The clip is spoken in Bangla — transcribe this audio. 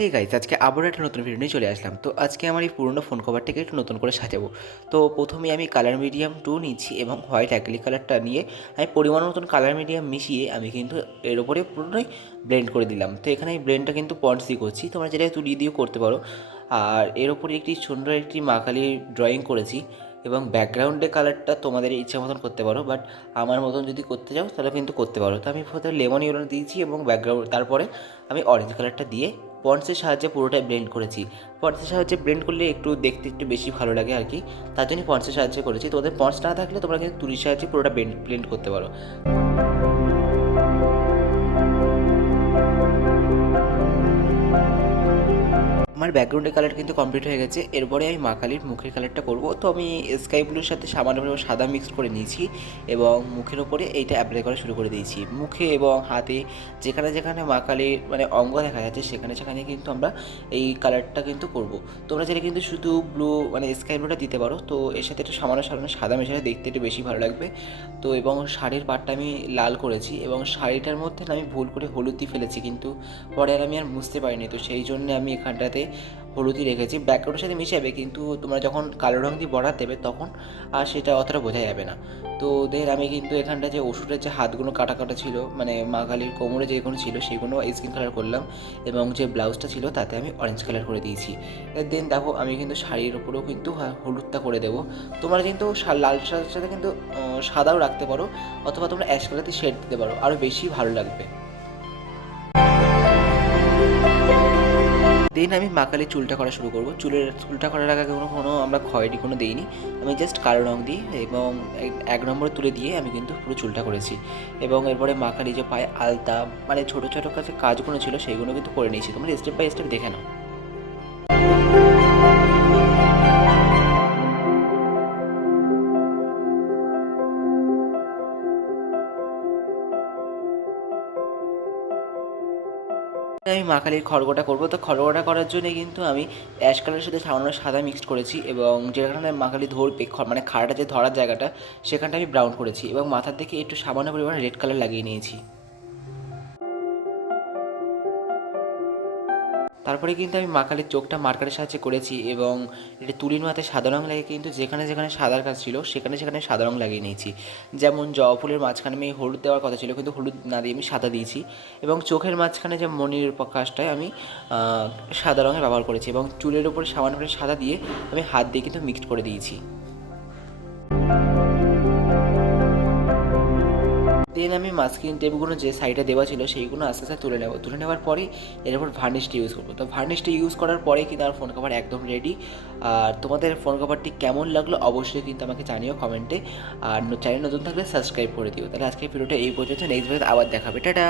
হে গাইস, আজকে আবারও একটা নতুন ভিডিও নিয়ে চলে আসলাম। তো আজকে আমার এই পুরনো ফোন কভারটাকে একটু নতুন করে সাজাবো। তো প্রথমেই আমি কালার মিডিয়াম 2 নিচ্ছি এবং হোয়াইট অ্যাক্রিলিক কালারটা নিয়ে আমি পরিমাণ মতন কালার মিডিয়াম মিশিয়ে আমি কিন্তু এর উপরে পুরোটাই ব্লেন্ড করে দিলাম। তো এখানে এই ব্লেন্ডটা কিন্তু পন্ডস দিয়ে করছি, তোমরা যেটা তুলি দিয়েও করতে পারো। আর এর উপরে একটি সুন্দর একটি মা কালীর ড্রয়িং করেছি এবং ব্যাকগ্রাউন্ডে কালারটা তোমাদের ইচ্ছা মতন করতে পারো, বাট আমার মতন যদি করতে চাও তাহলে কিন্তু করতে পারো। তো আমি প্রথমে লেমন ইয়েলো দিয়েছি এবং ব্যাকগ্রাউন্ড তারপরে আমি অরেঞ্জ কালারটা দিয়ে পন্ডসের সাহায্যে পুরোটাই ব্লেন্ড করেছি। পন্ডসের সাহায্যে ব্লেন্ড করলে একটু দেখতে একটু বেশি ভালো লাগে আর কি, তার জন্যই পন্ডসের সাহায্যে করেছি। তোমাদের পন্ডস না থাকলে তোমরা কিন্তু তুলির সাহায্যে পুরোটা ব্লেন্ড করতে পারো। আমার ব্যাকগ্রাউন্ডের কালার কিন্তু কমপ্লিট হয়ে গেছে। এরপরে আমি মা কালীর মুখের কালারটা করব। তো আমি স্কাই ব্লুর সাথে সামান্য পরিমাণ সাদা মিক্স করে নিয়েছি এবং মুখের ওপরে এইটা অ্যাপ্লাই করা শুরু করে দিয়েছি। মুখে এবং হাতে যেখানে যেখানে মা কালীর অঙ্গ দেখা যাচ্ছে সেখানে সেখানে কিন্তু আমরা এই কালারটা কিন্তু করব। তোমরা চাইলে কিন্তু শুধু ব্লু স্কাই ব্লুটা দিতে পারো। তো এর সাথে একটু সামান্য সামান্য সাদা মেশালে দেখতে একটু বেশি ভালো লাগবে। তো এবং শাড়ির পাড়টা আমি লাল করেছি এবং শাড়িটার মধ্যে আমি ভুল করে হলুদ দিয়ে ফেলেছি, কিন্তু পরে আর আমি বুঝতে পারিনি। তো সেই জন্য আমি এখানটাতে হলুদই রেখেছি। ব্যাকগ্রাউন্ডের সাথে মিশে যাবে, কিন্তু তোমরা যখন কালো রঙ দিয়ে বর্ডার দেবে তখন আর সেটা অতটা বোঝা যাবে না। তো দেন আমি কিন্তু এখানটা যে ওষুধের যে হাতগুলো কাটা কাটা ছিল, মা কালীর কোমরে যেগুলো ছিল সেগুলো স্কিন কালার করলাম এবং যে ব্লাউজটা ছিল তাতে আমি অরেঞ্জ কালার করে দিয়েছি। দেন দেখো আমি কিন্তু শাড়ির ওপরেও কিন্তু হলুদটা করে দেবো। তোমরা কিন্তু লাল সাদার সাথে কিন্তু সাদাও রাখতে পারো, অথবা তোমরা অ্যাশ কালার শেড দিতে পারো, আরও বেশি ভালো লাগবে। দেন আমি মা কালীর চুলটা করা শুরু করবো। চুলটা করার আগে কোনো আমরা খয়েরি কোনো দিইনি, আমি জাস্ট কালো রঙ দিই এবং 1 নম্বরে তুলে দিয়ে আমি কিন্তু পুরো চুলটা করেছি। এবং এরপরে মা কালী যে পায়ে আলতা ছোটো ছোটো কাজগুলো ছিল সেইগুলো কিন্তু করে নিয়েছি। তোমরা স্টেপ বাই স্টেপ দেখে নাও। আমি মা কালীর খড়গটা করবো। তো খড়গটা করার জন্য কিন্তু আমি অ্যাশ কালারের সাথে সামান্য সাদা মিক্সড করেছি এবং যেখানে মা কালী ধরবে খাড়াটা যে ধরার জায়গাটা সেখানটা আমি ব্রাউন করেছি এবং মাথার দিকে একটু সামান্য পরিমাণে রেড কালার লাগিয়ে নিয়েছি। তারপরে কিন্তু আমি মা কালীর চোখটা মার্কারের সাহায্যে করেছি এবং এটা তুলির মাথায় সাদা রঙ লাগিয়ে কিন্তু যেখানে যেখানে সাদার কাজ ছিল সেখানে সেখানে সাদা রঙ লাগিয়ে নিয়েছি। যেমন জবা ফুলের মাঝখানে আমি হলুদ দেওয়ার কথা ছিল, কিন্তু হলুদ না দিয়ে আমি সাদা দিয়েছি। এবং চোখের মাঝখানে যে মণির কাজটায় আমি সাদা রঙের ব্যবহার করেছি এবং চুলের উপরে সামান্য করে সাদা দিয়ে আমি হাত দিয়ে কিন্তু মিক্সড করে দিয়েছি। দেন আমি মাস্কিং টেপগুলো যে সাইডে দেওয়া ছিল সেইগুলো আস্তে আস্তে তুলে নেওয়ার পরেই এর উপর ভার্নিশটা ইউজ করবো। তো ভার্নিশটা ইউজ করার পরেই কিন্তু আমার ফোন কভার একদম রেডি। আর তোমাদের ফোন কভারটি কেমন লাগলো অবশ্যই কিন্তু আমাকে জানিও কমেন্টে। আর চ্যানেল নতুন থাকলে সাবস্ক্রাইব করে দিও। তাহলে আজকের ভিডিওটা এই পর্যন্ত, নেক্সট ভিডিওতে আবার দেখাবে। টাটা।